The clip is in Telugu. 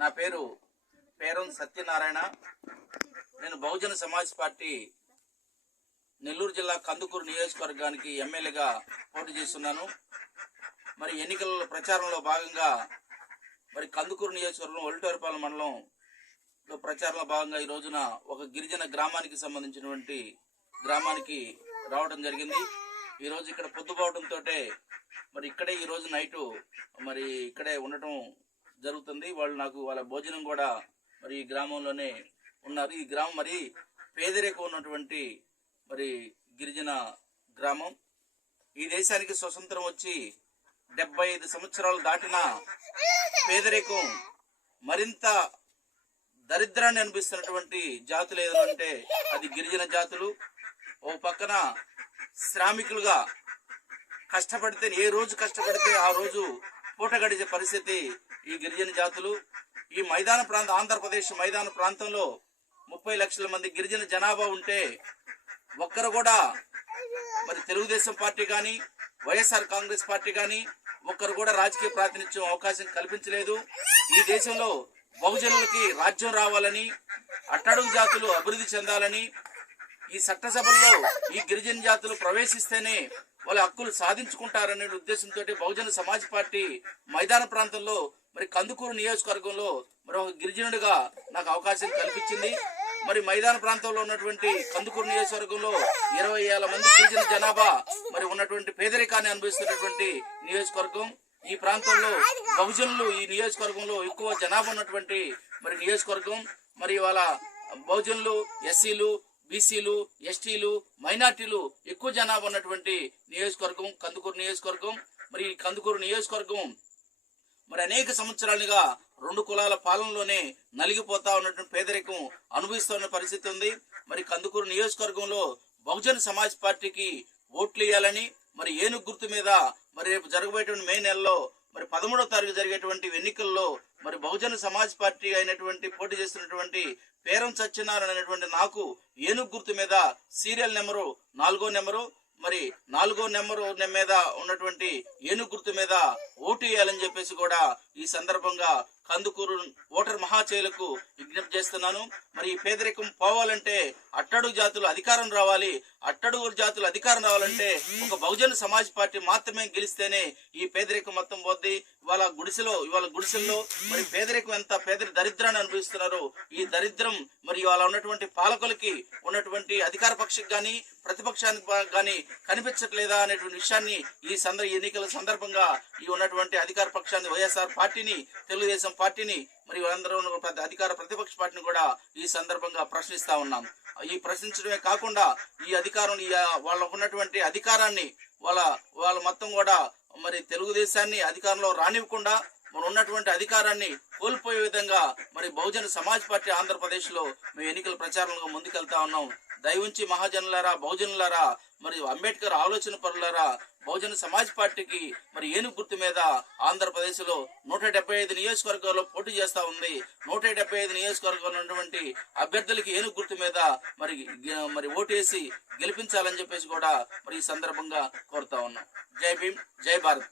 నా పేరు పేరం సత్యనారాయణ. నేను బహుజన సమాజ్ పార్టీ నెల్లూరు జిల్లా కందుకూరు నియోజకవర్గానికి ఎమ్మెల్యేగా పోటీ చేస్తున్నాను. మరి ఎన్నికల ప్రచారంలో భాగంగా మరి కందుకూరు నియోజకవర్గం ఒలిటేరుపాలెం మండలంలో ప్రచారంలో భాగంగా ఈ రోజున ఒక గిరిజన గ్రామానికి సంబంధించినటువంటి గ్రామానికి రావడం జరిగింది. ఈ రోజు ఇక్కడ పొద్దుపోవడంతో మరి ఇక్కడే ఈ రోజు నైటు మరి ఇక్కడే ఉండటం జరుగుతుంది. వాళ్ళు నాకు వాళ్ళ భోజనం కూడా మరి ఈ గ్రామంలోనే ఉన్నారు. ఈ గ్రామం మరి పేదరికం ఉన్నటువంటి మరి గిరిజన గ్రామం. ఈ దేశానికి స్వతంత్రం వచ్చి 75 సంవత్సరాలు దాటినా పేదరికం మరింత దరిద్రాన్ని అనిపిస్తున్నటువంటి జాతులు ఏదంటే అది గిరిజన జాతులు. ఓ పక్కన శ్రామికులుగా కష్టపడితే ఏ రోజు కష్టపడితే ఆ రోజు పూట గడిచే పరిస్థితి ఈ గిరిజన జాతులు. ఈ మైదాన ప్రాంతం ఆంధ్రప్రదేశ్ మైదాన ప్రాంతంలో 30 లక్షల మంది గిరిజన జనాభా ఉంటే ఒక్కరు కూడా మరి తెలుగుదేశం పార్టీ కానీ వైఎస్ఆర్ కాంగ్రెస్ పార్టీ కానీ ఒక్కరు కూడా రాజకీయ ప్రాతినిధ్యం అవకాశం కల్పించలేదు. ఈ దేశంలో బహుజనులకి రాజ్యం రావాలని, అట్టడుగు జాతులు అభివృద్ధి చెందాలని, ఈ చట్టసభల్లో ఈ గిరిజన జాతులు ప్రవేశిస్తేనే వాళ్ళ హక్కులు సాధించుకుంటారనే ఉద్దేశంతో బహుజన సమాజ్ పార్టీ మైదాన ప్రాంతంలో మరి కందుకూరు నియోజకవర్గంలో మరి ఒక గిరిజనుడిగా నాకు అవకాశం కల్పించింది. మరి మైదాన ప్రాంతంలో ఉన్నటువంటి కందుకూరు నియోజకవర్గంలో 20,000 మంది గిరిజన జనాభా మరి ఉన్నటువంటి పేదరికాన్ని అనుభవిస్తున్నటువంటి నియోజకవర్గం. ఈ ప్రాంతంలో బహుజనులు ఈ నియోజకవర్గంలో ఎక్కువ జనాభా ఉన్నటువంటి మరి నియోజకవర్గం. మరి వాళ్ళ బహుజనులు, ఎస్సీలు, బీసీలు, ఎస్టీలు, మైనార్టీలు ఎక్కువ జనాభా ఉన్నటువంటి నియోజకవర్గం కందుకూరు నియోజకవర్గం. మరి ఈ కందుకూరు నియోజకవర్గం మరి అనేక సంవత్సరాలుగా 2 కులాల పాలనలోనే నలిగిపోతా ఉన్నటువంటి పేదరికం అనుభవిస్తున్న పరిస్థితి ఉంది. మరి కందుకూరు నియోజకవర్గంలో బహుజన సమాజ్ పార్టీకి ఓట్లు వేయాలని మరి ఏనుగు గుర్తు మీద మరి రేపు జరగబోయేటువంటి మే నెలలో మరి 13వ తారీఖు జరిగేటువంటి ఎన్నికల్లో మరి బహుజన సమాజ్ పార్టీ అయినటువంటి పోటీ చేస్తున్నటువంటి పేరం సత్యనారాయణ అనేటువంటి నాకు ఏనుగు గుర్తు మీద సీరియల్ నెంబరు 4వ నెంబరు మరి 4వ నెంబరు మీద ఉన్నటువంటి ఏనుగు గుర్తు మీద ఓటు వేయాలని చెప్పేసి కూడా ఈ సందర్భంగా కందుకూరు ఓటర్ మహాచైలకు విజ్ఞప్తి చేస్తున్నాను. మరి ఈ పేదరికం పోవాలంటే అట్టడుగు జాతులు అధికారం రావాలి. అట్టడుగు జాతులు అధికారం రావాలంటే ఒక బహుజన సమాజ్ పార్టీ మాత్రమే గెలిస్తేనే ఈ పేదరికం మొత్తం పోద్ది. ఇవాళ గుడిసెల్లో మరి పేదరికం ఎంత దరిద్రాన్ని అనుభవిస్తున్నారు. ఈ దరిద్రం మరి ఇవాళ ఉన్నటువంటి పాలకులకి ఉన్నటువంటి అధికార పక్షకి గాని ప్రతిపక్షానికి గాని కనిపించట్లేదా అనేటువంటి విషయాన్ని ఈ ఎన్నికల సందర్భంగా ఈ ఉన్నటువంటి అధికార పక్షాన్ని వైఎస్ఆర్ పార్టీని, తెలుగుదేశం పార్టీని మరి అందరూ అధికార ప్రతిపక్ష పార్టీని కూడా ఈ సందర్భంగా ప్రశ్నిస్తా ఉన్నాం. ఈ ప్రశ్నించడమే కాకుండా ఈ అధికారం వాళ్ళకు ఉన్నటువంటి అధికారాన్ని వాళ్ళ మొత్తం కూడా మరి తెలుగుదేశాన్ని అధికారంలో రానివ్వకుండా మరి ఉన్నటువంటి అధికారాన్ని కోల్పోయే విధంగా మరి బహుజన సమాజ్ పార్టీ ఆంధ్రప్రదేశ్ లో మేము ఎన్నికల ప్రచారంలో ముందుకెళ్తా ఉన్నాం. దయవుంచి మహాజనులారా, బహుజనులారా, మరి అంబేద్కర్ ఆలోచన పరులారా, బహుజన సమాజ్ పార్టీకి మరి ఏనుగు గుర్తు మీద ఆంధ్రప్రదేశ్ లో 175 నియోజకవర్గాల్లో పోటీ చేస్తా ఉంది. 175 నియోజకవర్గాల్లో ఉన్నటువంటి అభ్యర్థులకి ఏనుగు గుర్తు మీద మరి ఓటేసి గెలిపించాలని చెప్పేసి కూడా మరి ఈ సందర్భంగా కోరుతా ఉన్నాం. జై భీమ్, జై భారత్.